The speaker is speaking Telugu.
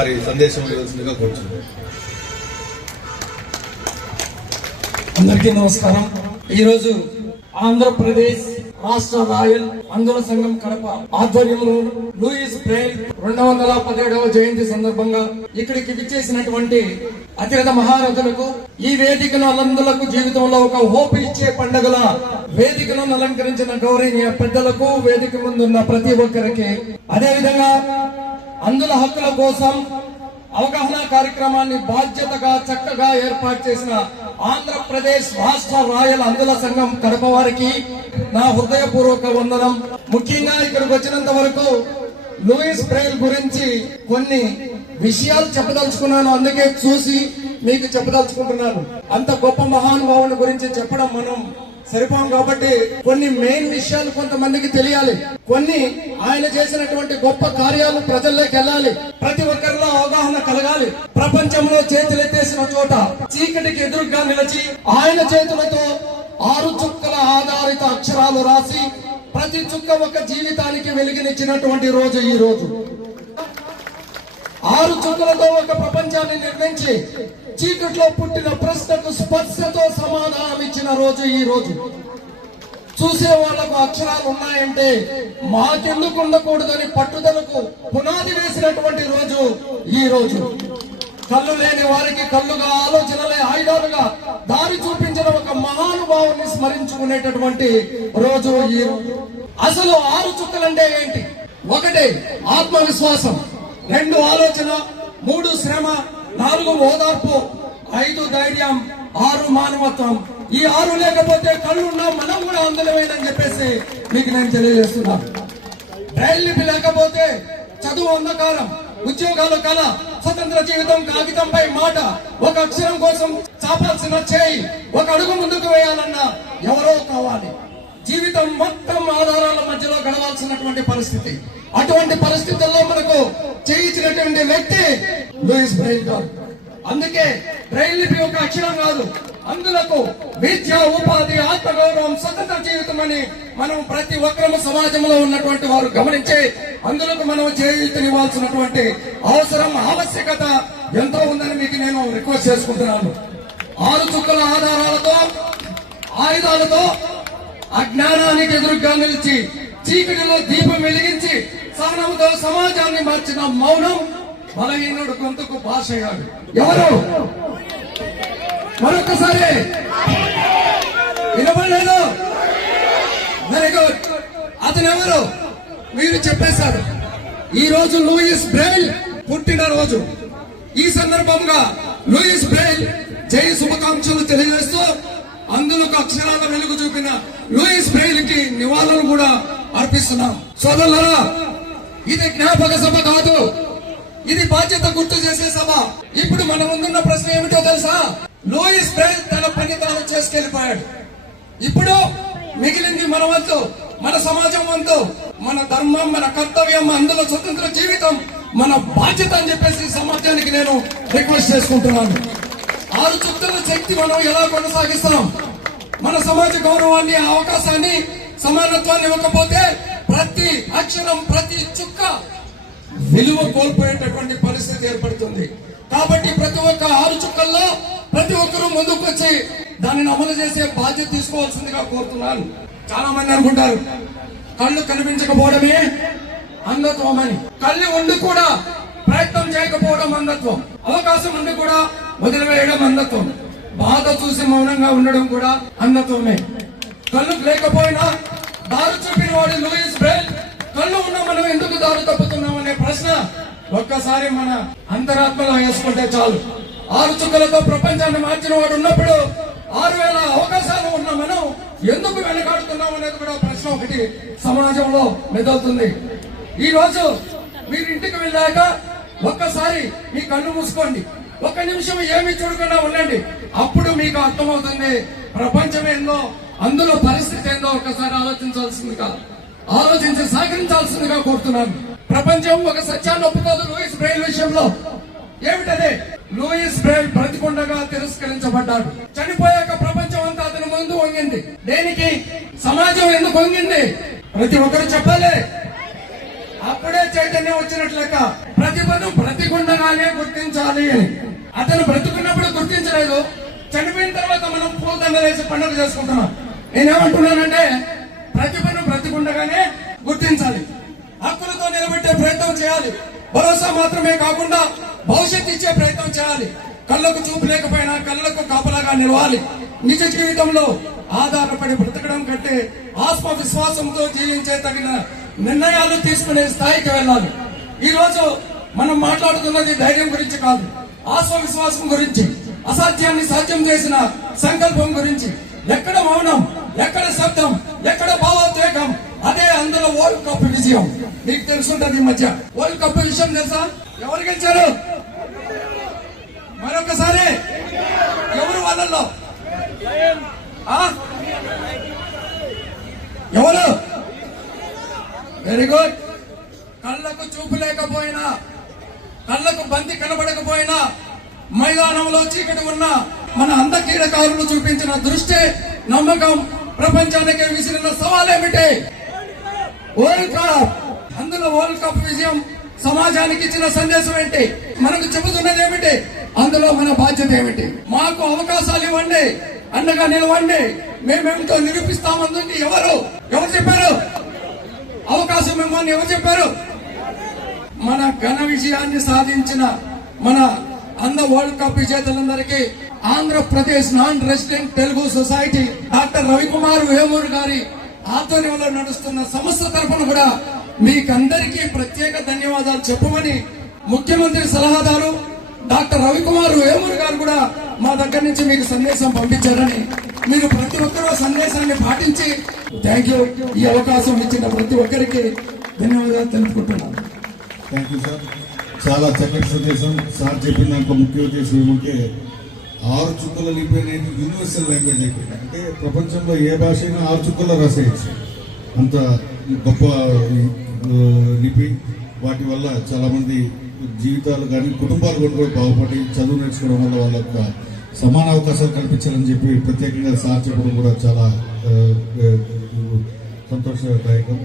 వారి సందేశం ఇవ్వాల్సిందిగా కోరుతున్నాను. అందరికీ నమస్కారం. ఈరోజు ఆంధ్రప్రదేశ్ రాష్ట్ర రాయల్ అందుల సంఘం కడప ఆధ్వర్యంలో లూయిస్ బ్రెయిల్ 217వ జయంతి సందర్భంగా ఇక్కడికి విచ్చేసినటువంటి అతిరథ మహారథులకు, ఈ వేదికను అలందులకు జీవితంలో ఒక హోప్ ఇచ్చే పండుగల వేదికను అలంకరించిన గౌరవనీయ పెద్దలకు, వేదిక ముందున్న ప్రతి ఒక్కరికి, అదేవిధంగా అందుల హక్కుల కోసం అవగాహన కార్యక్రమాన్ని బాధ్యతగా చక్కగా ఏర్పాటు చేసిన ఆంధ్రప్రదేశ్ రాష్ట్ర రాయల్ అందుల సంఘం కడప వారికి నా హృదయపూర్వక వందనం. ముఖ్యంగా ఇక్కడికి వచ్చినంత వరకు లూయిస్ బ్రెయిల్ గురించి కొన్ని విషయాలు చెప్పదలుచుకున్నాను, అందుకే చూసి మీకు చెప్పదలుచుకుంటున్నాను. అంత గొప్ప మహానుభావుని గురించి చెప్పడం మనం సరిపోం కాబట్టి కొన్ని మెయిన్ విషయాలు కొంతమందికి తెలియాలి. కొన్ని ఆయన చేసినటువంటి గొప్ప కార్యాలు ప్రజల్లోకి వెళ్ళాలి, ప్రతి ఒక్కరిలో అవగాహన కలగాలి. ప్రపంచంలో చేతులెత్తేసిన చోట చీకటికి ఎదురుగా నిలిచి ఆయన చేతులతో 6 చుక్కల ఆధారిత అక్షరాలు రాసి ప్రతి చుక్క ఒక జీవితానికి వెలుగునిచ్చినటువంటి రోజు ఈ రోజు. 6 చుక్కలతో ఒక ప్రపంచాన్ని నిర్మించి చీకట్లో పుట్టిన ప్రశ్నకు స్పర్శతో సమాధానం ఇచ్చిన రోజు ఈ రోజు. చూసే వాళ్లకు అక్షరాలు ఉన్నాయంటే మాకెందుకు ఉండకూడదని పట్టుదలకు పునాది వేసినటువంటి రోజు ఈ రోజు. కళ్ళు లేని వారికి కళ్ళుగా, ఆలోచనలే ఆయుధాలుగా దారి చూపించిన ఒక మహానుభావుని స్మరించుకునేటటువంటి రోజు ఈ రోజు. అసలు 6 చుక్కలంటే ఏంటి? 1 ఆత్మవిశ్వాసం, 2 ఆలోచన, 3 శ్రమ, 4 ఓదార్పు, 5 ధైర్యం, 6 మానవత్వం. ఈ 6 లేకపోతే కళ్ళున్నా మనం కూడా అందలమేనని చెప్పేసి మీకు నేను తెలియజేస్తున్నాను. బ్రెయిల్ లిపి లేకపోతే చదువు అంధకారం, ఉద్యోగాలు కళ, స్వతంత్ర జీవితం కాగితంపై మాట, ఒక అక్షరం కోసం చాపాల్సిన చేయి, ఒక అడుగు ముందుకు వేయాలన్నా ఎవరో కావాలి. జీవితం మొత్తం ఆధారాల మధ్యలో గడవాల్సినటువంటి పరిస్థితి. అటువంటి పరిస్థితుల్లో మనకు చేయించినటువంటి వ్యక్తి లూయిస్ బ్రెయిల్ గారు. అందుకే బ్రెయిల్ లిపి ఒక అక్షరం కాదు, అందులకు విద్య, ఉపాధి, ఆత్మగౌరవం, స్వతంత్ర జీవితం అని మనం ప్రతి ఒక్కరూ సమాజంలో ఉన్నటువంటి వారు గమనించి అందులకు మనం చేయూతనివ్వాల్సినటువంటి అవసరం, ఆవశ్యకత ఎంతో ఉందని మీకు నేను రిక్వెస్ట్ చేసుకుంటున్నాను. 6 చుక్కల ఆధారాలతో, ఆయుధాలతో అజ్ఞానానికి ఎదురుగా నిలిచి చీకటిలో దీపం వెలిగించి సహనంతో సమాజాన్ని మార్చిన మౌనం బలహీనుడు గొంతుకు భాష అయ్యాడు. ఎవరు? మరొకసారి వినపడలేదు. Very good. అతను ఎవరు? మీరు చెప్పేశారు. ఈ రోజు లూయిస్ బ్రెయిల్ పుట్టిన రోజు. ఈ సందర్భంగా లూయిస్ బ్రెయిల్ జై శుభాకాంక్షలు తెలియజేస్తూ అందులకు అక్షరాల వెలుగు చూపిన లూయిస్ బ్రెయిల్ కి నివాళులు కూడా అర్పిస్తున్నాం. సోదరులారా, ఇది జ్ఞాపక సభ కాదు, ఇది బాధ్యత గుర్తు చేసే సభ. ఇప్పుడు మన ముందున్న ప్రశ్న ఏమిటో తెలుసా? లూయిస్ బ్రెయిల్ తన పని తాను చేసుకెళ్లిపోయాడు. ఇప్పుడు మిగిలింది మన వంతు, మన సమాజం వంతు, మన ధర్మం, మన కర్తవ్యం, అందులో స్వతంత్ర జీవితం మన బాధ్యత అని చెప్పేసి సమాజానికి నేను రిక్వెస్ట్ చేసుకుంటున్నాను. 6 చుక్కల శక్తి మనం ఎలా కొనసాగిస్తున్నాం? మన సమాజ గౌరవాన్ని, అవకాశాన్ని, సమానత్వాన్ని ఇవ్వకపోతే ప్రతి అక్షరం, ప్రతి చుక్క విలువ కోల్పోయేటటువంటి పరిస్థితి ఏర్పడుతుంది. కాబట్టి ప్రతి ఒక్క 6 చుక్కల్లో ప్రతి ఒక్కరూ ముందుకు వచ్చి దానిని అమలు చేసే బాధ్యత తీసుకోవాల్సిందిగా కోరుతున్నాను. చాలా మంది అనుకుంటారు కళ్ళు కనిపించకపోవడమే అంధత్వం అని. కళ్ళు ఉండి కూడా ప్రయత్నం చేయకపోవడం అంధత్వం, అవకాశం ఉండి కూడా వదిలివేయడం అంధత్వం, బాధ చూసి మౌనంగా ఉండడం కూడా అంధత్వమే. కళ్ళు లేకపోయినా దారి చూపిన వాడు లూయిస్ బ్రెయిల్. కళ్ళు ఉన్న మనం ఎందుకు దారి తప్పుతున్నాం అనే ప్రశ్న ఒక్కసారి మన అంతరాత్మలో వేసుకుంటే చాలు. 6 చుక్కలతో ప్రపంచాన్ని మార్చిన వాడు ఉన్నప్పుడు 6,000 అవకాశాలు ఉన్న మనం ఎందుకు వెనకాడుతున్నాం అనేది కూడా ప్రశ్న ఒకటి సమాజంలో మెదులుతుంది. ఈ రోజు మీరు ఇంటికి వెళ్ళాక ఒక్కసారి మీ కళ్ళు మూసుకోండి, 1 నిమిషం ఏమి చూడకుండా ఉండండి. అప్పుడు మీకు అర్థమవుతుంది ప్రపంచం ఏందో, అందులో పరిస్థితి ఏందో ఒక్కసారి ఆలోచించి సహకరించాల్సిందిగా కోరుతున్నాను. ప్రపంచం ఒక సత్యాన్ని ఒప్పుకోదు లూయిస్ బ్రెయిల్ విషయంలో. ఏమిటదే? లూయిస్ బ్రెయిల్ బ్రతికుండగా తిరస్కరించబడ్డాడు. చనిపోయాక ప్రపంచం అంతా అతని ముందు వంగింది. దేనికి? సమాజం ఎందుకు వంగింది? ప్రతి ఒక్కరు చెప్పాలి. అప్పుడే చైతన్యం వచ్చినట్లు లెక్క. ప్రతిభను బ్రతికుండగానే గుర్తించాలి అని. అతను బ్రతుకున్నప్పుడు గుర్తించలేదు, చనిపోయిన తర్వాత మనం పూలదండ వేసి పండుగ చేసుకుంటున్నాం. నేనేమంటున్నానంటే ప్రతిభను బ్రతికుండగానే గుర్తించాలి, హక్కులతో నిలబెట్టే ప్రయత్నం చేయాలి. భరోసా మాత్రమే కాకుండా భవిష్యత్తు ఇచ్చే ప్రయత్నం చేయాలి. కళ్ళకు చూపు లేకపోయినా కళ్ళకు కాపలాగా నిలవాలి. నిజ జీవితంలో ఆధారపడి బ్రతకడం కంటే ఆత్మవిశ్వాసంతో జీవించే తగిన నిర్ణయాలు తీసుకునే స్థాయికి వెళ్ళాలి. ఈ రోజు మనం మాట్లాడుతున్నది ధైర్యం గురించి కాదు, ఆత్మవిశ్వాసం గురించి, అసాధ్యాన్ని సాధ్యం చేసిన సంకల్పం గురించి. ఎక్కడ మౌనం, ఎక్కడ శబ్దం, ఎక్కడ భావోద్వేగం, అదే అందులో వరల్డ్ కప్ విజయం. మీకు తెలుసుంటది ఈ మధ్య వరల్డ్ కప్ విషయం తెలుసా? ఎవరు గెలిచారు? మరొకసారి ఎవరు వాళ్ళల్లో? ఎవరు? Very good. కళ్ళకు చూపు లేకపోయినా, కళ్ళకు బంతి కనబడకపోయినా, మైదానంలో చీకటి ఉన్న మన అంధ క్రీడాకారులు చూపించిన దృష్టి, నమ్మకం ప్రపంచానికి విసిరిన సవాలేమిటి? World cup. అందులో వరల్డ్ కప్ విజయం సమాజానికి ఇచ్చిన సందేశం ఏంటి? మనకు చెబుతున్నది ఏమిటి? అందులో మన బాధ్యత ఏమిటి? మాకు అవకాశాలు ఇవ్వండి, అండగా నిలవండి, మేమేమిటో నిరూపిస్తామంది ఎవరు చెప్పారు? అవకాశం ఇవ్వమని ఎవరు చెప్పారు? మన ఘన విజయాన్ని సాధించిన మన అంద వరల్డ్ కప్ విజేతలందరికీ Andhra Pradesh non resident Telugu society doctor Ravikumar Vemuru గారి ఆధ్వర్యంలో నడుస్తున్న సంస్థ తరఫున కూడా మీకందరికీ ప్రత్యేక ధన్యవాదాలు చెప్పమని ముఖ్యమంత్రి సలహాదారు డాక్టర్ రవికుమార్ వేమూరు గారు కూడా మా దగ్గర నుంచి మీకు సందేశం పంపించారని, మీరు ప్రతి ఒక్కరూ సందేశాన్ని పాటించి థ్యాంక్ యూ. ఈ అవకాశం ఇచ్చిన ప్రతి ఒక్కరికి ధన్యవాదాలు తెలుపుకుంటున్నాను. Thank you sir. చాలా చక్కటి సందేశం. సార్ చెప్పిన దాంట్లో ముఖ్య ఉద్దేశం ఏమంటే 6 చుక్కల లిపి అనేది యూనివర్సల్ లాంగ్వేజ్ అయిపోయింది. అంటే ప్రపంచంలో ఏ భాష అయినా 6 చుక్కల్లో రాసేయచ్చు. అంత గొప్ప లిపి. వాటి వల్ల చాలా మంది జీవితాలు కానీ కుటుంబాలు కూడా బాగుపడి చదువు నేర్చుకోవడం వల్ల వాళ్ళ యొక్క సమాన అవకాశాలు కల్పించాలని చెప్పి ప్రత్యేకంగా సార్ చెప్పడం కూడా చాలా సంతోషదాయకం.